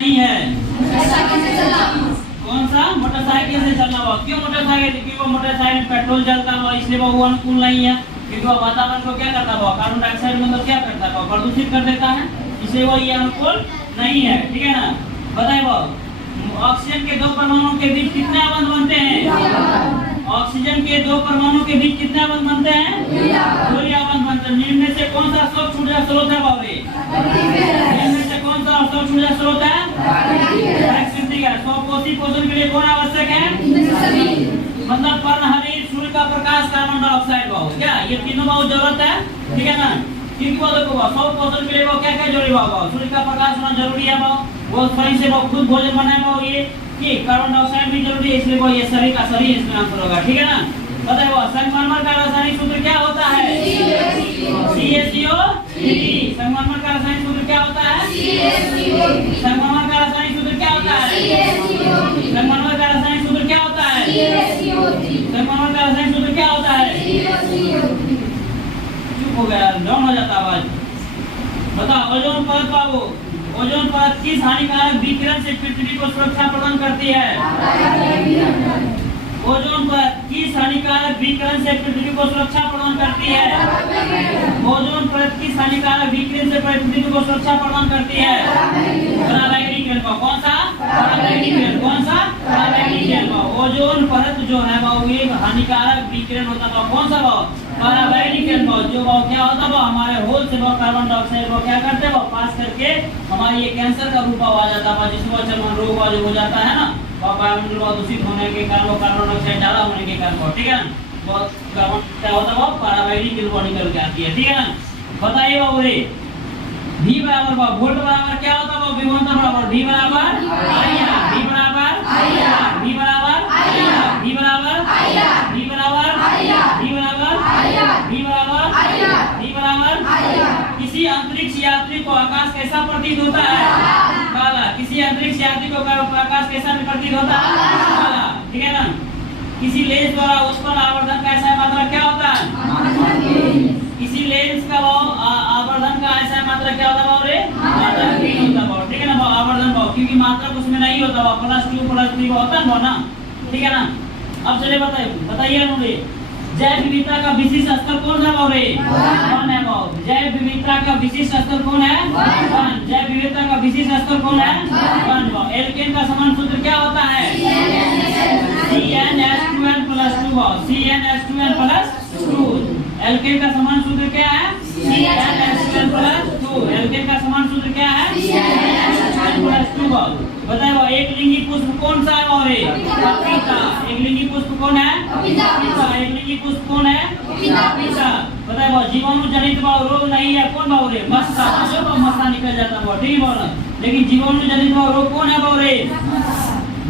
नहीं है। कौन सा? मोटरसाइकिल से चलना हुआ। क्यों मोटरसाइकिल? क्योंकि वो मोटरसाइकिल में पेट्रोल जलता हुआ, इसलिए वो अनुकूल नहीं है। क्योंकि वो वातावरण को क्या करता हुआ, कार्बन डाइऑक्साइड मतलब क्या करता है, प्रदूषित कर देता है, इसलिए वो ये अनुकूल नहीं है। ठीक है ना? बताइए वो ऑक्सीजन के दो परमाणुओं के बीच कितने बंध बनते हैं? ऑक्सीजन के दो परमाणुओं के बीच कितने बंध बनते हैं? दूरिया बंध बनते हैं। निम्न में से कौन सा स्वच्छ ऊर्जा स्रोत है बाबू? निम्न में से कौन सा स्वच्छ ऊर्जा स्रोत है? प्राकृतिक है। स्वकोषी पोषण के लिए कौन आवश्यक है? मतलब पर्णहरित, सूर्य का प्रकाश, कार्बन डाइऑक्साइड बाबू, क्या ये तीनों बाबू जरूरत है? ठीक है ना? क्योंकि वो देखो सौ पोषण के लिए वो क्या क्या जरूरी बाबू? सूर्य का प्रकाश होना जरूरी है बाबू, वो शरीर से वो खुद भोजन बनाए बाबू, ये कि कार्बन डाइऑक्साइड भी जरूरी है, इसलिए वो ये शरीर का शरीर इसमें आंसर होगा। ठीक है ना? बताइए वो संगमरमर का रासायनिक सूत्र क्या होता है? CaCO3। संगमरमर का रासायनिक सूत्र क्या होता है? संगमरमर का रासायनिक सूत्र क्या होता है? संगमरमर का रासायनिक सूत्र क्या होता है? संगमरमर का रासायनिक सूत्र क्या होता है? चुप हो गया, डाउन हो जाता आवाज। बताओ ओजोन परत बाबू, ओजोन परत किस हानिकारक विकिरण से पृथ्वी को सुरक्षा प्रदान करती है? ओजोन परत किस हानिकारक विकिरण से पृथ्वी को सुरक्षा प्रदान करती है? ओजोन परत किस हानिकारक विकिरण से पृथ्वी को सुरक्षा प्रदान करती है? पराबैंगनी किरण का कौन सा? पराबैंगनी किरण। कौन सा? पराबैंगनी किरण। ओजोन परत जो है वो ये हानिकारक विकिरण होता है, कौन सा वो? पराबैंगनी किरण। जो वो क्या होता है, हमारे होल से वो कार्बन डाइऑक्साइड वो क्या करते हैं, वो पास करके हमारे ये कैंसर का रूप आ जाता है, जिसमें चर्म रोग हो जाता है ना, वायुमंडल दूषित होने के कारण, वो कार्बन डाइऑक्साइड ज्यादा होने के कारण। ठीक है ना? बहुत कार्बन क्या होता है, वो पराबैंगनी किरण निकल के आती है। ठीक है ना? बताइए बाबू रे V बराबर वोल्ट बराबर क्या होता है? विभवांतर बराबर V बराबर IR। V बराबर IR। V बराबर IR। V बराबर IR। V बराबर IR। V बराबर IR। V बराबर IR। V बराबर IR। किसी अंतरिक्ष यात्री को आकाश कैसा प्रतीत होता है? काला। किसी अंतरिक्ष यात्री को आकाश कैसा प्रतीत होता है? काला। ठीक है ना? किसी लेंस द्वारा उत्पन्न आवर्धन का ऐसा मात्रा क्या होता है? किसी लेंस का आवर्धन का ऐसा मात्रा क्या होता है? ठीक है ना? आवर्धन भाव, क्योंकि मात्रक उसमें नहीं होता, +2 +3 होता है ना। ठीक है ना? अब चलिए बताइए मुझे जैव विविधता का विशिष्ट स्तर कौन है बाबू? 1 है बाबू। जैव विविधता का विशिष्ट स्तर कौन है? 1। जैव विविधता का विशिष्ट स्तर कौन है? 1 बाबू। एल्केन का समान सूत्र क्या होता है? CnH2n+2 CnH2n+2। एल्केन का समान सूत्र क्या है? CnH2n+2। एल्केन का समान सूत्र क्या है? CnH2n+2। बताइए वो एक लिंगी पुष्प कौन सा है बाबू? पपीता। एक लिंगी पुष्प कौन है? पपीता। एक लिंगी पुष्प कौन है? पपीता। बताइए वो जीवाणु जनित रोग नहीं है, कौन बाबू? मस्सा। जो मस्सा निकल जाता है, ठीक है, लेकिन जीवाणु जनित रोग कौन है बाबू?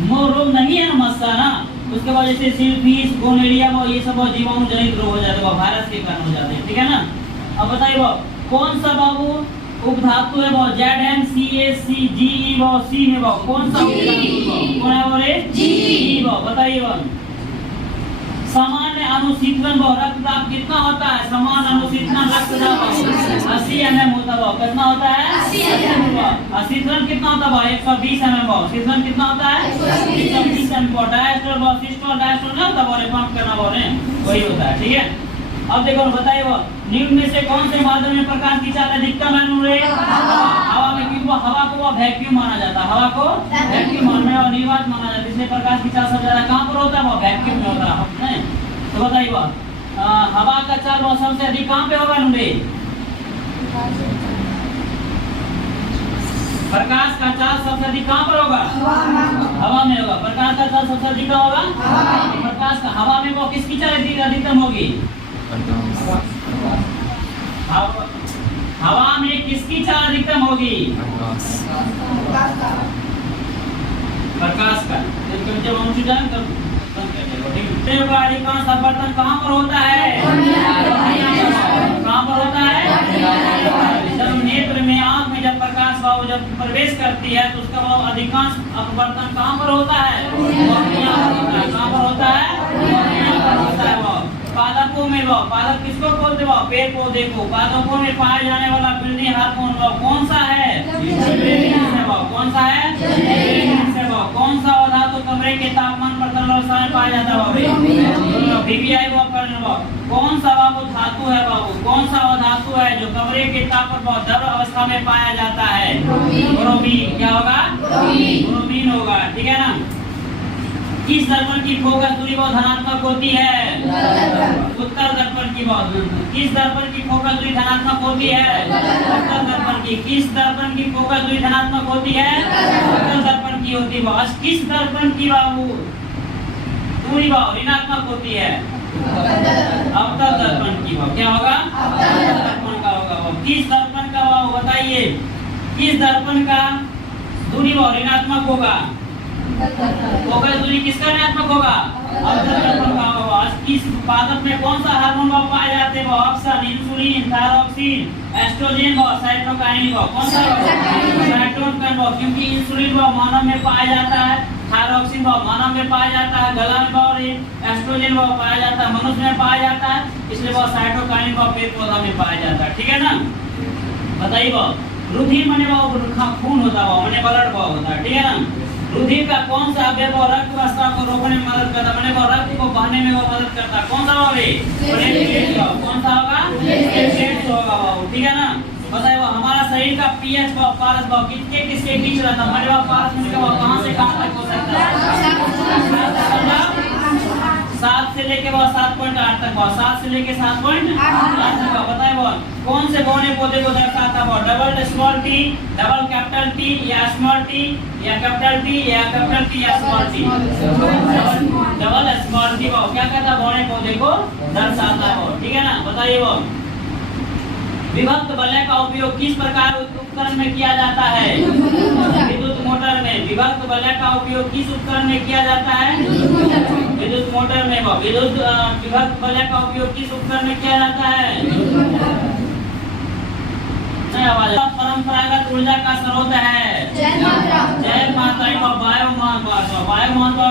वो रोग नहीं है ना, मस्सा ना। उसके बाद जैसे सिल्फिश, गोनेरिया, वो ये सब जीवाणु जनित रोग हो जाते हैं, वायरस के कारण हो जाते हैं। ठीक है ना? अब बताइए वो कौन सा बाबू उपधातु है? वो ZnCaCGe वो C है वो कौन सा उपधातु? कौन है बोले? Ge। वो बताइए वो सामान्य अनुशीतलन वो रक्तदाब कितना होता है? सामान्य अनुशीतलन रक्तदाब 80 mm होता है। कितना होता है? 80 mm। अशीतलन कितना होता है? 120 mm। शीतलन कितना होता है? 120 mm। डायस्टोल वो सिस्टोल डायस्टोल ना होता है, पंप करना बोले वही होता है। ठीक है? अब देखो बताइए वो निम्न में से कौन से माध्यम में प्रकाश की चाल अधिकतम है? हवा में, क्योंकि हवा को वो वैक्यूम माना जाता है, हवा को वैक्यूम और निर्वात माना जाता है, इसलिए प्रकाश की चाल सबसे ज्यादा कहाँ पर होता है? वो वैक्यूम में होता है। तो बताइए वो हवा का चाल वो सबसे अधिक कहाँ पे होगा? प्रकाश का चाल सबसे अधिक कहाँ पर होगा? हवा में होगा। प्रकाश का चाल सबसे अधिक कहाँ होगा? प्रकाश का हवा में वो किसकी चाल अधिकतम होगी? हवा में किसकी चाल अधिकतम होगी? प्रकाश का। जब हम अधिकांश अपवर्तन कहाँ पर होता है? कहाँ पर होता है? जब नेत्र में, आँख में जब प्रकाश भाव जब प्रवेश करती है तो उसका भाव अधिकांश अपवर्तन कहाँ पर होता है? कहाँ पर होता है? पादपों में भाव पादप किसको बोलते भाव पेड़ पौधे को। पादपों में पाए जाने वाला ब्रीदिंग हार्मोन भाव कौन सा है? भाव कौन सा है? भाव कौन सा धातु कमरे के तापमान पर तरल अवस्था में पाया जाता है? बीबीआई भाव कौन सा वो धातु है बाबू? कौन सा वो धातु है जो कमरे के ताप पर द्रव अवस्था में पाया जाता है? ब्रोमीन। क्या होगा? ब्रोमीन होगा। ठीक है ना। किस दर्पण की फोकस दूरी बहुत धनात्मक होती है? उत्तर दर्पण की। किस दर्पण की फोकस दूरी धनात्मक होती है? उत्तर दर्पण की। किस दर्पण की फोकस दूरी धनात्मक होती है? उत्तर दर्पण की होती है। किस दर्पण की बाबू दूरी भाव ऋणात्मक होती है? अवतल दर्पण की भाव। क्या होगा? अवतल दर्पण का होगा। किस दर्पण का भाव बताइए? किस दर्पण का दूरी भाव ऋणात्मक होगा? फोकस दूरी किसका ऋणात्मक होगा? अवतल दर्पण का होगा। किस पादप में कौन सा हार्मोन भाव पाए जाते हैं? ऑप्शन इंसुलिन, थायरोक्सिन, एस्ट्रोजन भाव, साइटोकाइनिन भाव। कौन सा? साइटोकाइनिन भाव। क्योंकि इंसुलिन भाव मानव में पाया जाता है, थायरोक्सिन भाव मानव में पाया जाता है, गला में भाव एस्ट्रोजन भाव पाया जाता है, मनुष्य में पाया जाता है, इसलिए वो साइटोकाइनिन भाव पेड़ पौधा में पाया जाता है। ठीक है ना। बताइए भाव रुधिर मने भाव खून होता है, मने ब्लड भाव होता है। ठीक है ना। रुधिर का कौन सा अवयव रक्त स्राव को रोकने में मदद करता है? मैंने रक्त को बहने में वो मदद करता है। कौन सा भाव है? प्लेटलेट भाव। कौन सा होगा? प्लेटलेट होगा भाव। ठीक है ना। बताइए वो हमारा शरीर का पीएच भाव, पारस भाव किसके बीच रहता है? हमारे पारस में का भाव कहां से कहां तक हो सकता है? 7 से लेके 7.8 तक भाव। 7 से लेके 7.8 तक। बताइए वो कौन से बौने पौधे को दर्शाता है? Double small T, double capital T, या स्मॉल टी, या कैपिटल टी, या कैपिटल टी, या small T? Double small T भाव क्या कहता है? बौने पौधे को दर्शाता है। ठीक है ना। बताइए वो विभक्त वलय का उपयोग किस प्रकार उपकरण में किया जाता है? विद्युत मोटर में। विभक्त वलय का उपयोग किस उपकरण में किया जाता है? विद्युत मोटर में। विभक्त वलय का उपयोग किस उपकरण में किया जाता है? परंपरागत ऊर्जा का स्रोत है जैव मात्रा। वायुमान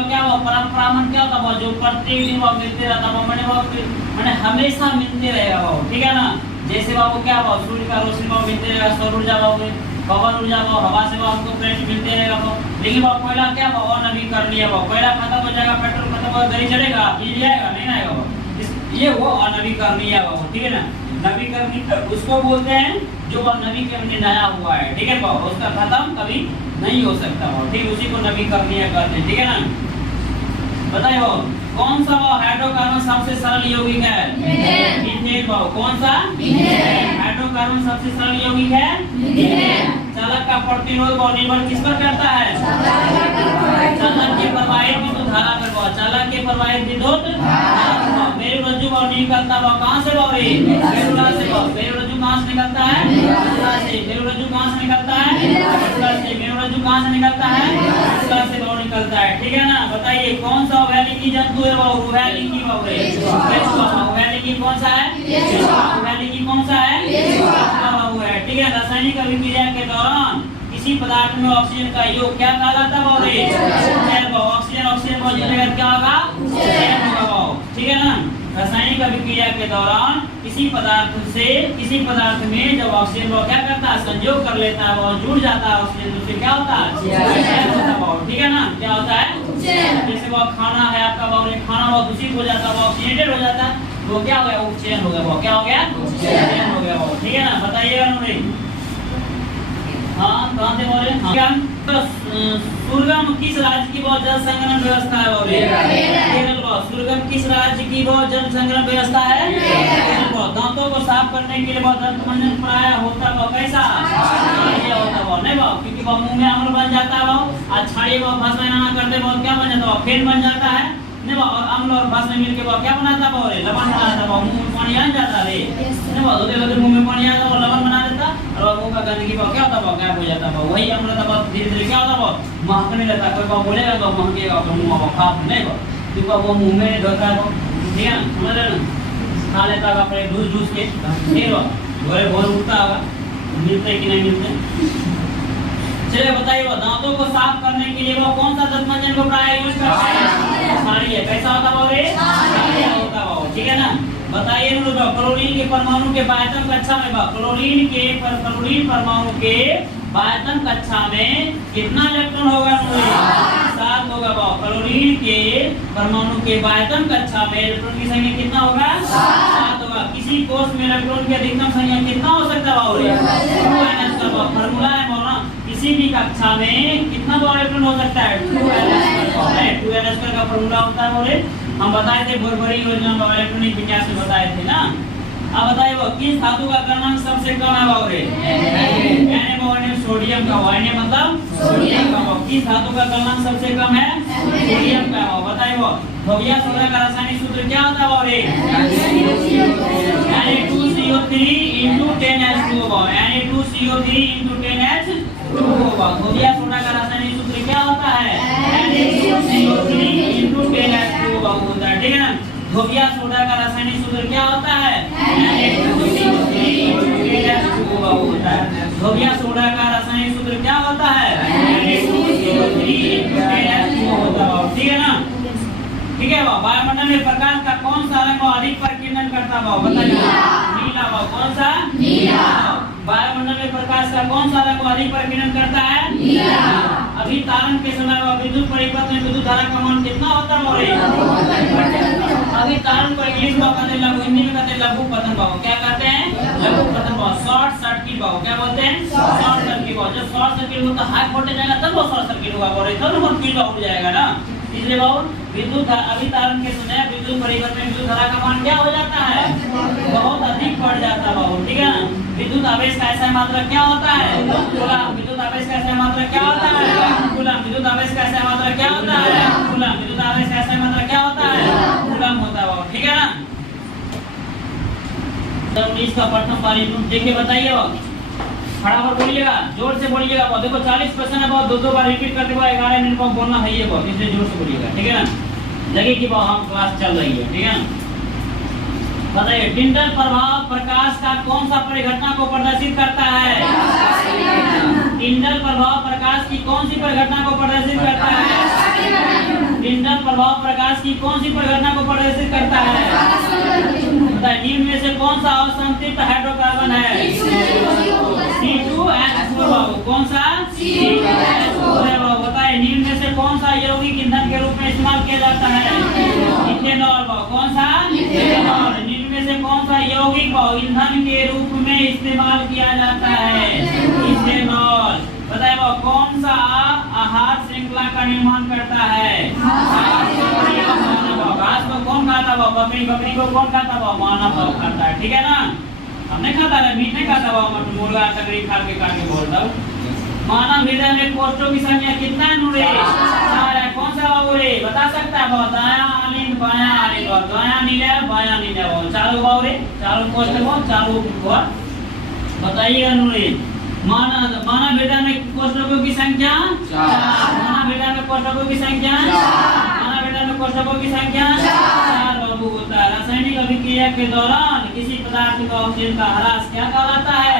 क्या हुआ? परंपरागत क्या होता है? जो प्रत्येक दिन वो मिलते रहता है, मैंने हमेशा मिलते रहेगा वो। ठीक है ना। जैसे बाबू क्या भाव सूर्य का रोशनी भाव मिलते रहेगा, सौर ऊर्जा भाव, पवन ऊर्जा भाव, हवा से भाव हमको करंट मिलते रहेगा भाव। लेकिन भाव कोयला क्या भाव? अनवीकरणीय भाव। कोयला खत्म हो जाएगा, पेट्रोल खत्म हो, गाड़ी चलेगा, बिजली आएगा नहीं आएगा भाव। ये वो अनवीकरणीय भाव। ठीक है ना। नवीकरणीय उसको बोलते हैं जो वह नवीकरणीय नया हुआ है। ठीक है भाव। उसका खत्म कभी नहीं हो सकता भाव। ठीक, उसी को नवीकरणीय कहते हैं। ठीक है ना। बताइए भाव कौन सा भाव हाइड्रोकार्बन सबसे सरल यौगिक है? मीथेन भाव। कौन सा? हाइड्रोकार्बन सबसे सरल यौगिक है। चालक का प्रतिरोध भाव निर्भर किस पर करता है? चालक के प्रवाहित विद्युत धारा पर भाव। चालक के प्रवाहित विद्युत मेरुरज्जु भाव निकलता भाव कहाँ से भाव? मेरुला से भाव। मेरुरज्जु कहाँ से निकलता है? मेरुरज्जु कहाँ से निकलता है? मेरुरज्जु कहाँ से निकलता है? से भाव निकलता है। ठीक है ना। बताइए कौन सा उभयलिंगी जंतु है? वो उभयलिंगी भाव है। उभयलिंगी कौन सा है? उभयलिंगी कौन सा है? ठीक है। रासायनिक अभिक्रिया के दौरान किसी पदार्थ में ऑक्सीजन का योग क्या कहलाता है? ऑक्सीजन ऑक्सीजन भाव जितने क्या होगा? ठीक है ना। रासायनिक अभिक्रिया के दौरान किसी पदार्थ में जब ऑक्सीजन भाव क्या करता है? संयोग कर लेता है, वो जुड़ जाता है ऑक्सीजन, उससे क्या होता है? ठीक है ना। क्या होता है? जैसे वो खाना है आपका भाव, खाना बहुत दूषित हो जाता है, ऑक्सीडेटेड हो जाता है, वो क्या हो गया? उपचयन हो गया। वो क्या हो गया? उपचयन हो गया। ठीक है ना। बताइएगा नूरी। हाँ कहाँ से बोल रहे हैं? सुरगम किस राज्य की बहुत जल संग्रहण व्यवस्था है? केरल। सुरगम किस राज्य की बहुत जल संग्रहण व्यवस्था है? दांतों को साफ करने के लिए बहुत दंत मंजन प्राय होता है कैसा? होता है नहीं भाव, क्योंकि वो मुंह में अम्ल बन जाता है। वो आज छाड़िए वो भस्म ना करते बहुत क्या बन जाता है? फेन बन जाता है नहीं भाव। और अम्ल और भस्म मिलके वो क्या बनाता है? लवण बनाता है। मुंह में पानी आ जाता है नहीं भाव। मुंह में पानी आता है वो लवण बना देता और मुंह का गंदगी भाव क्या होता है? गायब हो जाता है। वही अम्ल धीरे धीरे क्या होता है? महकने लगता है। कोई बोलेगा तो महकेगा, मुंह खाप नहीं भाव, क्योंकि वो मुंह में ढोता है। ठीक है ना। समझ रहे ना। खा लेता होगा अपने ढूस के ठीक है। भोरे भोर उठता होगा, मिलते कि नहीं मिलते? चलिए बताइए वो दांतों को साफ करने के लिए वो कौन सा दंत मंजन को प्राय यूज करता है? साड़ी है। कैसा होता है? होता है ठीक है ना। बताइए क्लोरीन के परमाणु के आयतन कक्षा में क्लोरीन परमाणु के आयतन कक्षा में कितना इलेक्ट्रॉन होगा? 7 होगा। क्लोरीन के परमाणु के आयतन कक्षा में इलेक्ट्रॉन की संख्या कितना होगा? 7 होगा। किसी कोष में इलेक्ट्रॉन की अधिकतम संख्या कितना हो सकता है? फॉर्मूला है ना, किसी भी कक्षा में कितना इलेक्ट्रॉन हो सकता है? 2n² का फॉर्मूला होता है। हम बताए थे बड़ी योजना में इलेक्ट्रॉनिक विन्यास में बताए थे ना। अब बताइए वो किस धातु का गलनांक सबसे कम है? बाबरे सोडियम का। मतलब सोडियम का। किस धातु का गलनांक सबसे कम है? सोडियम का। बताइए वो धोबिया सोडा का रासायनिक सूत्र क्या होता है? बाबरे Na2CO3 × 10H2O। Na2CO3 × 10H2O। धोबिया सोडा का रासायनिक सूत्र क्या होता है? Na2CO3 × 10H2O होता है। ठीक है ना। धोबिया सोडा का रासायनिक सूत्र क्या होता है? Na2CO3 × 10H2O होता है। धोबिया सोडा का रासायनिक सूत्र क्या होता है? Na2CO3 × 10H2O होता है। ठीक है ना। ठीक है। वायुमंडल में प्रकाश का कौन सा रंग अधिक प्रकीर्णन करता है? बताइए। नीला। कौन सा? नीला। वायुमंडल में प्रकाश का कौन सा रंग अधिक प्रकीर्णन करता है? नीला। अभी तारण के समय विद्युत परिपथ में विद्युत धारा का मान कितना होता है? अभी तारण को इंग्लिश में कहते हैं लघु, हिंदी में कहते हैं लघु पतन भाव। क्या कहते हैं? लघु पतन भाव। शॉर्ट सर्किट भाव। क्या बोलते हैं? शॉर्ट सर्किट भाव। जब शॉर्ट सर्किट होता है हाई वोल्टेज आएगा तब वो शॉर्ट सर्किट होगा। तब वो फ्यूज आउट जाएगा ना। इसलिए विद्युत अभितारण के समय विद्युत परिपथ में विद्युत धारा का मान क्या हो जाता है? बहुत अधिक बढ़ जाता है। ठीक है ना। विद्युत आवेश का ऐसा मात्रा क्या होता है? कूलम। विद्युत आवेश का ऐसा मात्रा क्या होता है? कूलम। विद्युत आवेश का ऐसा मात्रा क्या होता है? कूलम। विद्युत आवेश का ऐसा मात्रा क्या होता है? कूलम होता है। ठीक है ना। 19 का प्रथम परिपूर्ण देखिए बताइए। फटाफट बोलिएगा, जोर से बोलिएगा। देखो 40% है। बहुत दो बार रिपीट करते हुए 11 मिनट को बोलना है ये बहुत, इसलिए जोर से बोलिएगा। ठीक है ना। लगे कि हम क्लास चल रही है। ठीक है ना। बताइए टिंडल प्रभाव प्रकाश का कौन सा परिघटना को प्रदर्शित करता है? टिंडल प्रभाव प्रकाश की कौन सी परिघटना को प्रदर्शित करता है? टिंडल प्रभाव प्रकाश की कौन सी परिघटना को प्रदर्शित करता है? बताइए निम्न में से कौन सा असंतृप्त हाइड्रोकार्बन है? C2H4। कौन सा? C2H4। बताइए निम्न में से कौन सा यौगिक ईंधन के रूप में इस्तेमाल किया जाता है? इथेनॉल। कौन सा? इथेनॉल। निम्न में से कौन सा यौगिक ईंधन के रूप में इस्तेमाल किया जाता है? इथेनॉल। बताइए कौन सा आहार श्रृंखला का निर्माण करता है? घास को कौन खाता है? बकरी को कौन खाता है? मानव खाता है। ठीक है ना। हमने खाता है, मीट नहीं खाता है। मुर्गा तकरी खा के बोलता हूँ। मानव हृदय में कोष्ठों की संख्या कितना है? 4 है। कौन सा बाबू रे बता सकता है? दाया आलिंग बाया आलिंग। दाया नीला बाया नीला। चारों बाबू रे, चारों कोष्ठ को चारों बताइएगा। नूरे मानव हृदय में कोष्ठकों की संख्या 4। मानव हृदय में कोष्ठकों की संख्या 4। मानव हृदय में कोष्ठकों की संख्या 4 बाबू होता है। रासायनिक अभिक्रिया के दौरान किसी पदार्थ का ऑक्सीजन का ह्रास क्या कहलाता है?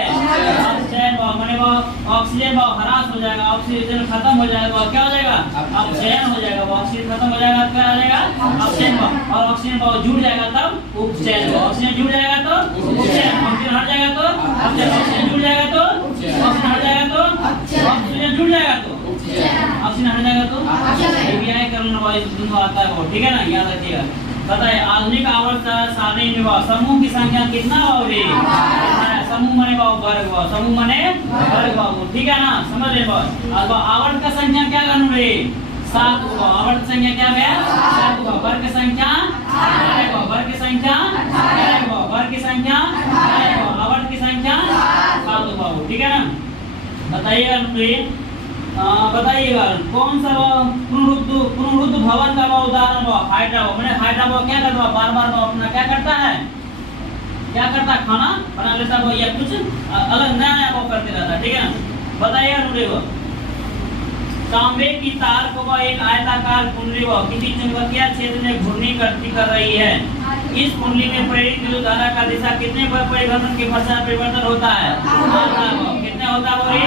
अपचयन भाव। माने वो ऑक्सीजन भाव ह्रास हो जाएगा, ऑक्सीजन खत्म हो जाएगा, क्या हो जाएगा? अपचयन हो जाएगा। ऑक्सीजन खत्म हो जाएगा क्या हो जाएगा? अपचयन भाव। और ऑक्सीजन भाव जुड़ जाएगा तब उपचयन। ऑक्सीजन जुड़ जाएगा तो उपचयन। ऑक्सीजन हट जाएगा तो अपचयन। ऑक्सीजन जुड़ जाएगा तो ऑक्सीजन हट जाएगा तो ऑक्सीजन जुड़ जाएगा तो ऑक्सीजन हट जाएगा तो एबीआई करना वाइज दोनों आता है वो। ठीक है ना। याद रखिएगा। बताइए आधुनिक आवर्त सारणी में समूह की संख्या कितना होगी? समूह मने वर्ग। समूह मने वर्ग। ठीक है ना। समझ ले। अब आवर्त का संख्या क्या करना है? 7 होगा। आवर्त संख्या क्या है? 7 होगा। वर्ग की संख्या 8 होगा। वर्ग की संख्या 8 होगा। वर्ग की संख्या 8 होगा। आवर्त की संख्या 7 होगा। ठीक है ना। बताइएगा बताइएगा कौन सा पुनरुद्ध भवन का उदाहरण? हाइड्रा। मैंने हाइड्रा क्या करता है? बार अपना क्या करता है? क्या करता है? खाना बना लेता है या कुछ अलग नया वो करते रहता है। ठीक है ना। बताइएगा तांबे की तार को एक आयताकार कुंडली किसी चुंबकीय क्षेत्र में घूर्णी कर रही है। इस कुंडली में प्रेरित विद्युत धारा का दिशा कितने परिवर्तन के पश्चात परिवर्तन होता है? कितने होता है?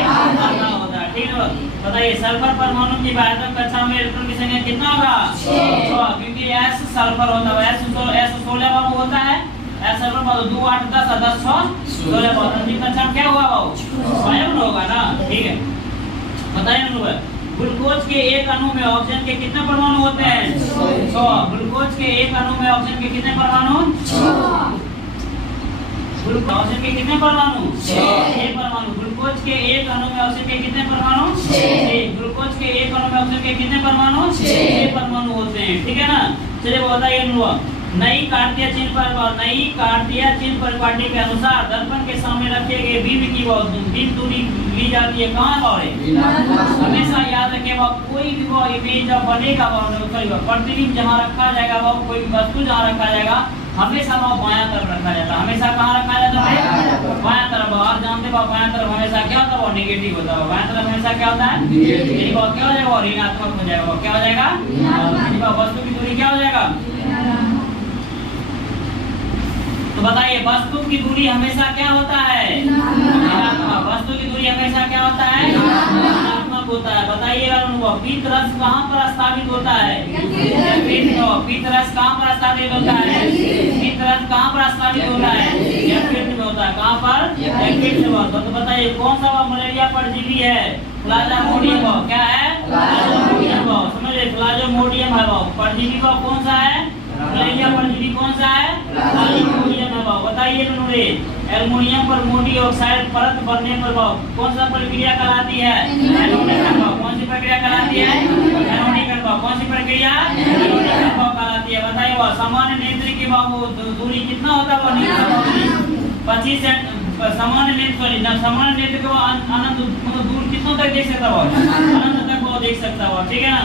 ठीक है। बताइए सल्फर परमाणु की बाध्यता कक्षा में इलेक्ट्रॉन की संख्या कितना होगा 6, क्योंकि S सल्फर होता है, S 16 बाबू होता है, S सल्फर बाबू 2 8 10 10 6 16 बाबू अंतिम कक्षा में क्या हुआ बाबू स्वयं होगा ना। ठीक है, बताइए ना ग्लूकोज के एक अणु में ऑक्सीजन के कितने परमाणु होते हैं 6। ग्लूकोज के एक अणु में ऑक्सीजन के कितने परमाणु ऑक्सीजन के कितने परमाणु 6 परमाणु। ग्लूकोज के एक अणु में ऑक्सीजन के कितने परमाणु 6। ग्लूकोज के एक अणु में ऑक्सीजन के कितने परमाणु 6 परमाणु होते हैं। ठीक है ना। चलिए बताइए नई कार्तीय चिन्ह परिपाटी के अनुसार दर्पण के सामने रखे गए बीम की बीम दूरी ली जाती है कहाँ है हमेशा याद रखें कोई भी वो इमेज जब बनेगा प्रतिबिंब जहाँ रखा जाएगा वो कोई वस्तु जहाँ रखा जाएगा हमेशा वो बायां तरफ रखा जाता है। हमेशा कहाँ रखा जाता है बायां तरफ। और जानते हो बायां तरफ हमेशा क्या होता है वो नेगेटिव होता है। बायां तरफ हमेशा क्या होता है नेगेटिव। क्या हो जाएगा ऋणात्मक हो जाएगा। क्या हो जाएगा वस्तु की दूरी क्या हो जाएगा। तो बताइए वस्तु की दूरी हमेशा क्या होता है वस्तु की दूरी हमेशा क्या होता है ऋणात्मक होता है। बताइए पीतरस कहाँ पर स्थापित होता है पीतरस कहाँ पर स्थापित होता है पीतरस कहाँ पर स्थापित होता है यकृत में होता है। कहाँ पर यकृत में होता है। तो बताइए कौन सा मलेरिया परजीवी है प्लाज्मोडियम। क्या है प्लाज्मोडियम समझिए प्लाज्मोडियम है परजीवी कौन सा है मलेरिया परजीवी कौन सा है प्लाज्मोडियम है। बताइए एल्युमिनियम पर मोटी ऑक्साइड परत बनने पर कौन सा प्रक्रिया कहलाती है कौन सी प्रक्रिया कहलाती है एनोडीकरण। कौन सी प्रक्रिया एनोडीकरण कहलाती है। बताइए वो सामान्य नेत्र की दूरी कितना होता है 25 सामान्य नेत्र सामान्य नेत्र को अनंत मतलब दूर कितनों तक देख सकता है अनंत तक वो देख सकता है। ठीक है ना।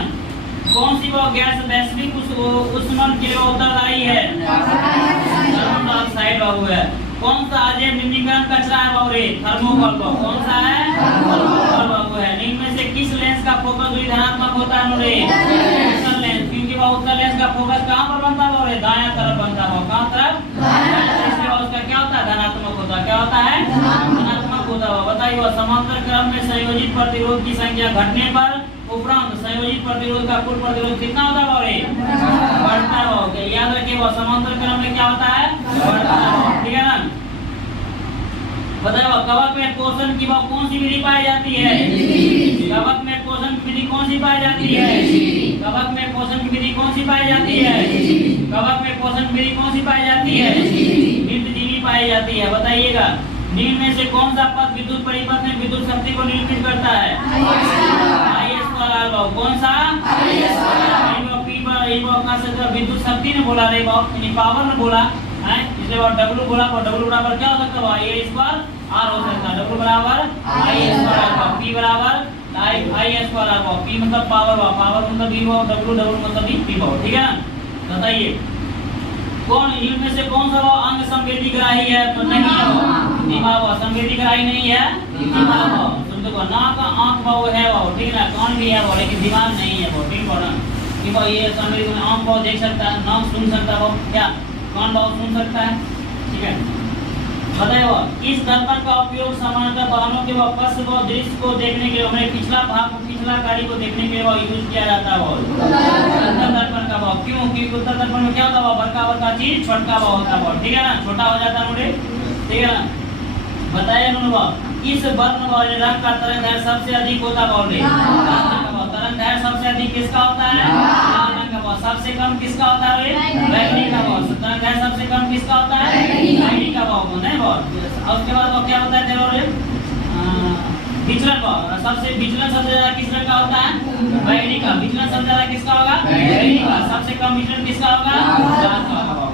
कौन सी वो गैस वैश्विक उष्णन के लिए उत्तरदायी है कार्बन डाइऑक्साइड बाबू है। कौन सा अजैव निम्नीकरण कचरा है बाबू थर्मोकोल कौन सा है थर्मोकोल बाबू है। निम्न में से किस लेंस का फोकस दूरी धनात्मक होता है उत्तल लेंस क्योंकि वह उत्तल लेंस का फोकस कहाँ पर बनता है दायां तरफ बनता है। कहाँ तरफ उसका क्या होता है धनात्मक होता है। क्या होता है धनात्मक होता है। बताइए वह समांतर क्रम में संयोजित प्रतिरोध की संख्या घटने पर उपरांत संयोजित प्रतिरोध का कुल प्रतिरोध कितना होता है बढ़ता है। याद रखिए वो समांतर क्रम में क्या होता है बढ़ता है। ठीक है ना। बताइए कवक में पोषण की कौन सी विधि पाई जाती है कवक में पोषण की विधि कौन सी पाई जाती है कवक में पोषण की विधि कौन सी पाई जाती है कवक में पोषण की विधि कौन सी पाई जाती है निर्जीवी पाई जाती है। बताइएगा निम्न में से कौन सा पद विद्युत परिपथ में विद्युत शक्ति को निरूपित करता है कौन सा विद्युत शक्ति ने बोला रे पावर ने बोला है इसलिए डब्ल्यू बोला डब्ल्यू बराबर क्या हो सकता है आई स्क्वायर आर हो सकता है। डब्ल्यू बराबर आई स्क्वायर पी बराबर आई स्क्वायर पी मतलब पावर मतलब बी डब्ल्यू मतलब पी ठीक है ना। बताइए कौन इनमें से कौन सा अंग संवेदी ग्राही है तो नहीं है दिमाग संवेदी ग्राही नहीं है दिमाग देखो नाक आंख वो है वो ठीक है कान भी है वो लेकिन दिमाग नहीं है वो ठीक है ना कि वो ये संवेदी आंख वो देख सकता है नाक सुन सकता है वो क्या कान वो सुन सकता है। ठीक है बताइए वो इस दर्पण का उपयोग सामान्यतः वाहनों के वापस वो दृश्य को देखने के लिए हमें पिछला भाग पिछला गाड़ी को देखने के लिए वो यूज किया जाता है। वो उत्तर दर्पण का भाव क्यों क्योंकि उत्तर दर्पण में क्या होता है बड़का चीज छोटा होता है ठीक है ना छोटा हो जाता है मुझे ठीक है ना। बताइए इस वर्ण वाले रंग का तरंग दैर्घ्य सबसे अधिक होता है तरंग दैर्घ्य सबसे अधिक किसका होता है लाल रंग का सबसे कम किसका होता है बैगनी का तरंग दैर्घ्य सबसे कम किसका होता है बैगनी का नहीं और उसके बाद वो क्या होता है विचलन सबसे विचलन सबसे ज्यादा किस रंग का होता है बैगनी का विचलन सबसे ज्यादा किसका होगा बैगनी का सबसे कम विचलन किसका होगा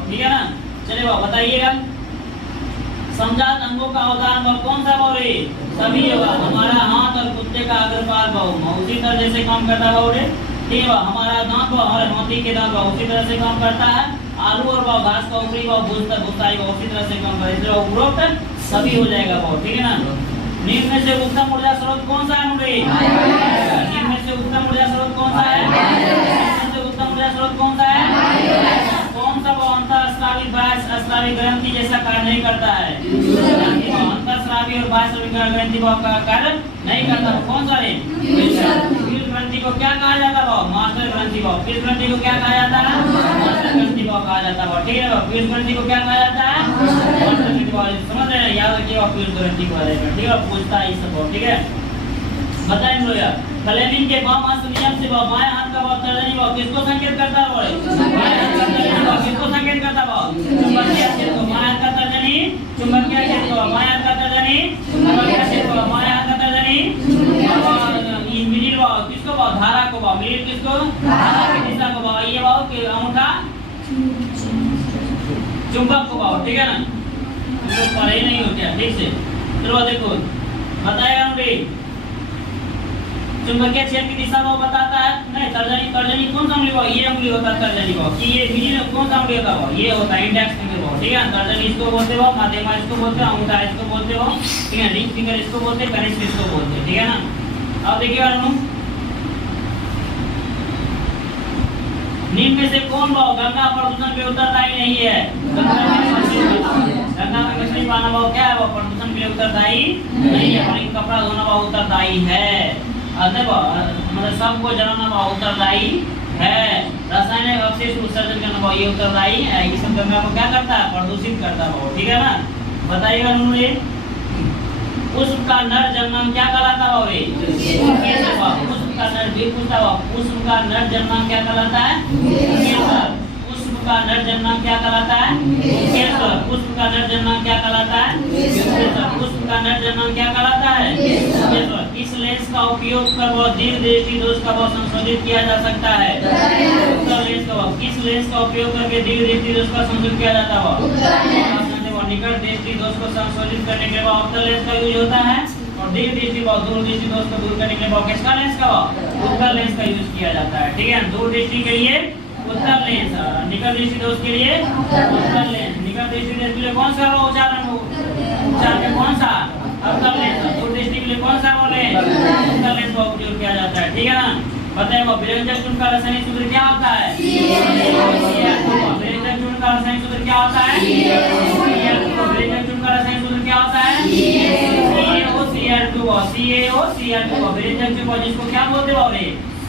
ठीक है ना। चलिए बताइएगा समजात अंगों का उदाहरण कौन सा बोले सभी होगा हमारा हाथ और कुत्ते का अग्रपाल बहु उसी तरह जैसे काम करता है बोले ठीक है हमारा दांत हमारे हाथी के दांत उसी तरह से काम करता है। आलू और घास का ऊपरी भूसाई उसी तरह से काम करता है उपरोक्त सभी हो जाएगा बहुत ठीक है ना। निम्न में से उत्तम ऊर्जा स्रोत कौन सा है मुझे निम्न में से उत्तम ऊर्जा स्रोत कौन सा है निम्न में से उत्तम ऊर्जा स्रोत कौन सा है कौन सा वो अंतर स्रावित अंतःस्रावी ग्रंथि जैसा कार्य नहीं करता है। अंतःस्रावी और बाह्यस्रावी ग्रंथि का कार्य नहीं करता। कौन सा है? पीयूष ग्रंथि को क्या कहा जाता है? मास्टर ग्रंथि को। पीयूष ग्रंथि को क्या कहा जाता है? मास्टर ग्रंथि को कहा जाता है। ठीक है, पीयूष ग्रंथि को क्या कहा जाता है? मास्टर ग्रंथि को। समझ रहे हैं? याद रखिएगा पीयूष ग्रंथि को। ठीक है, पूछता है सब। ठीक है, बताएं लोग यार। फ्लेमिंग के बाम हस्त नियम से बाएं हाथ का भाव तर्जनी भाव किसको संकेत करता है? बाएं हाथ का तर्जनी भाव किसको संकेत करता है? चुंबकीय क्षेत्र को। बाएं हाथ का तर्जनी चुंबकीय क्षेत्र को। बाएं हाथ का तर्जनी चुंबकीय क्षेत्र को। बाएं हाथ का तर्जनी मिडिल भाव किसको? भाव धारा को। भाव मिडिल किसको? धारा की दिशा को। भाव ये भाव के अंगूठा चुंबक को। भाव ठीक है ना, तो पढ़े नहीं होते ठीक से। चलो देखो बताएगा मुझे चुंबकीय क्षेत्र की दिशा को बताता है। नहीं, तर्जनी तर्जनी कौन सा उंगली भाव? ये उंगली होता है तर्जनी भाव। कि ये मिडिल कौन सा उंगली होता है? ये होता है इंडेक्स फिंगर भाव। ठीक है, तर्जनी इसको बोलते हो, मध्यमा इसको बोलते हो, अंगूठा इसको बोलते हो। ठीक है, रिंग फिंगर इसको बोलते हैं, कनिष्ठ इसको बोलते हैं। ठीक है ना। अब देखिए निम्न में से कौन भाव गंगा प्रदूषण पे उत्तरदायी नहीं है? गंगा में मछली पालना भाव क्या है? वो प्रदूषण के लिए उत्तरदायी नहीं है। और कपड़ा धोना भाव उत्तरदायी है। मतलब सबको जलाना भाव उत्तरदायी है। रासायनिक अवशेष उत्सर्जन करना भाव ये उत्तरदायी है। ये सब गंगा को क्या करता है? प्रदूषित करता है। ठीक है ना, बताइएगा मुझे पुष्प का नर जन्मांक क्या कहलाता है? पुष्प का नर भी पूछता है। पुष्प का नर जन्मांक क्या कहलाता है? पुष्प का नर जन्मांक क्या कहलाता है? पुष्प का नर जन्मांक क्या कहलाता है? पुष्प का नर जन्मांक क्या कहलाता है? इस लेंस का उपयोग कर वह दीर्घ दृष्टि दोष का भाव संशोधित किया जा सकता है। लेंस का भाव किस लेंस का उपयोग करके दीर्घ दृष्टि दोष का संशोधित किया जाता है? निकट दृष्टि दोष को संशोधित करने के बाद उत्तल लेंस का यूज होता है। और दीर्घ दृष्टि भाव दूर दृष्टि दोष को दूर करने के बाद किसका लेंस का भाव? उत्तल लेंस का यूज किया जाता है। ठीक है, दूर दृष्टि के लिए उत्तल लेंस, निकट दृष्टि दोष के लिए उत्तल लेंस। निकट दृष्टि दोष के लिए कौन सा उच्चारण कौन सा? उत्तल लेंस। दूर दृष्टि के लिए कौन सा बोले? उत्तल लेंस का उपयोग किया जाता है। ठीक है ना, बताइए विरंजक चूर्ण का रासायनिक सूत्र क्या होता है? विरंजक चूर्ण का रासायनिक सूत्र क्या होता है? विरंजक चूर्ण का रासायनिक सूत्र क्या होता है? CaO CaO विरंजक चूर्ण जिसको क्या बोलते हैं?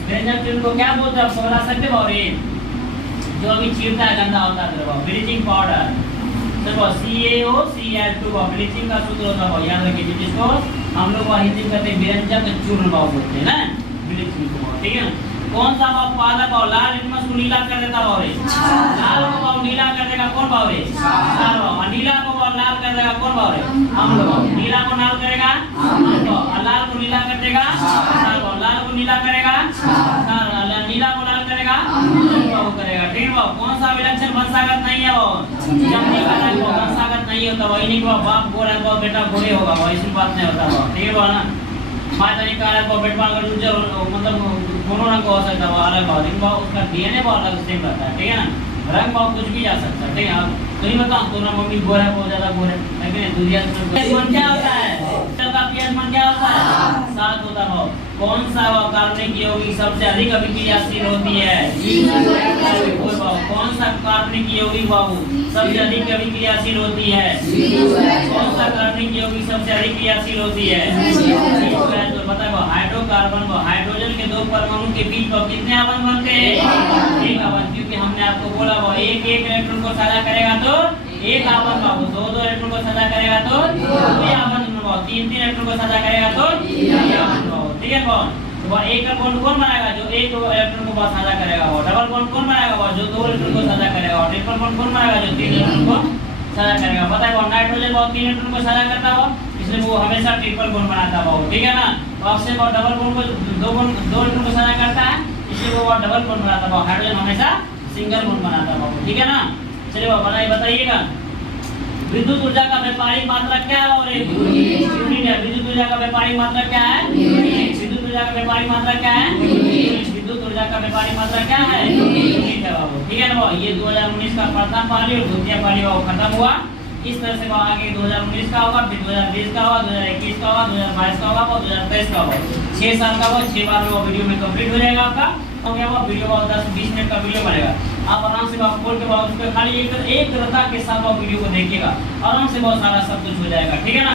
विरंजक चूर्ण को क्या बोलते हैं? आप बता सकते हो? जो अभी चीरता है गंदा होता है ब्लीचिंग पाउडर। CaO ब्लीचिंग का सूत्र होता है। याद रखिए, जिसको हम लोग हिंदी में कहते हैं विरंजक चूर्ण भाव बोलते हैं ना, ब्लीचिंग को। ठीक है, कौन सा भाव पादक भाव? लाल लिटमस को नीला कर देता भाव। लाल को भाव नीला कर देगा कौन भाव? लाल भाव। नीला को भाव लाल कर देगा कौन भाव? अम्ल भाव। नीला को लाल करेगा अम्ल भाव, लाल को नीला कर देगा क्षार भाव। लाल को नीला करेगा नीला को लाल करेगा अम्ल भाव करेगा। ठीक है, कौन सा विलक्षण वंशागत नहीं है? वो वंशागत नहीं होता। वही नहीं बाप गोरा है, बेटा गोरे होगा। ऐसी बात नहीं होता। ठीक है ना, माता ने कहा बेटवा अगर उज्जर मतलब दोनों रंग हो सकता है, अलग भाव लेकिन उसका डीएनए बहुत अलग सेम रहता है। ठीक है ना, रंग भाव कुछ भी जा सकता है। ठीक है, नहीं बताऊं तो ना मम्मी गोरा है, बहुत ज्यादा गोरा है, लेकिन दुनिया में क्या होता है? का पीएच मान क्या होता है? 7 होता है। कौन सा कार्बनिक यौगिक सबसे अधिक अभिक्रियाशील होती है? कौन सा कार्बनिक यौगिक बाबू सबसे अधिक अभिक्रियाशील होती है? कौन सा कार्बनिक यौगिक सबसे अधिक क्रियाशील होती है? बताओ हाइड्रोकार्बन को। हाइड्रोजन के 2 परमाणु के बीच में कितने आबंध बनते हैं? 1 आबंध। क्योंकि हमने आपको बोला वो एक इलेक्ट्रॉन को साझा करेगा तो 1 आबंध बाबू, 2 इलेक्ट्रॉन को साझा करेगा तो 2 आबंध, 3 इलेक्ट्रॉन को साझा करेगा तो 3 आबंध। ठीक है, कौन वो एक बॉन्ड कौन बनाएगा? जो 1 इलेक्ट्रॉन को साझा करेगा। वो डबल बॉन्ड कौन बनाएगा? वो जो 2 इलेक्ट्रॉन को साझा करेगा। और ट्रिपल बॉन्ड कौन बनाएगा? जो 3 इलेक्ट्रॉन को साझा करेगा। पता है वो नाइट्रोजन बहुत 3 इलेक्ट्रॉन को साझा करता हो, इसलिए वो हमेशा ट्रिपल बॉन्ड बनाता हो। ठीक है ना, ऑक्सीजन और डबल बॉन्ड को 2 इलेक्ट्रॉन को साझा करता है, इसलिए वो डबल बॉन्ड बनाता हो। हाइड्रोजन हमेशा सिंगल बॉन्ड बनाता हो। ठीक है ना, चलिए वो बताइएगा विद्युत ऊर्जा का व्यापारिक मात्रा क्या है? और यूनिट है। विद्युत ऊर्जा का व्यापारिक मात्रा क्या है? विद्युत ऊर्जा का व्यापारिक मात्रा क्या है? विद्युत ऊर्जा का व्यापारिक मात्रा क्या है? यूनिट है बाबू। ठीक है ना, ये 2019 का प्रथम पाली और द्वितीय पाली खत्म हुआ। इस तरह से आगे 2019 का होगा, फिर 2020 का होगा, 2021 का होगा, 2022 का होगा और 2023 का होगा। 6 साल का होगा। 6 बार में वो वीडियो में कंप्लीट हो जाएगा आपका। हो गया, वो वीडियो बहुत 10-20 मिनट का वीडियो बनेगा। आप आराम से आप खोल के बाद उसको खाली एक रत्ता के साथ आप वीडियो को देखिएगा, आराम से बहुत सारा सब कुछ हो जाएगा, ठीक है ना।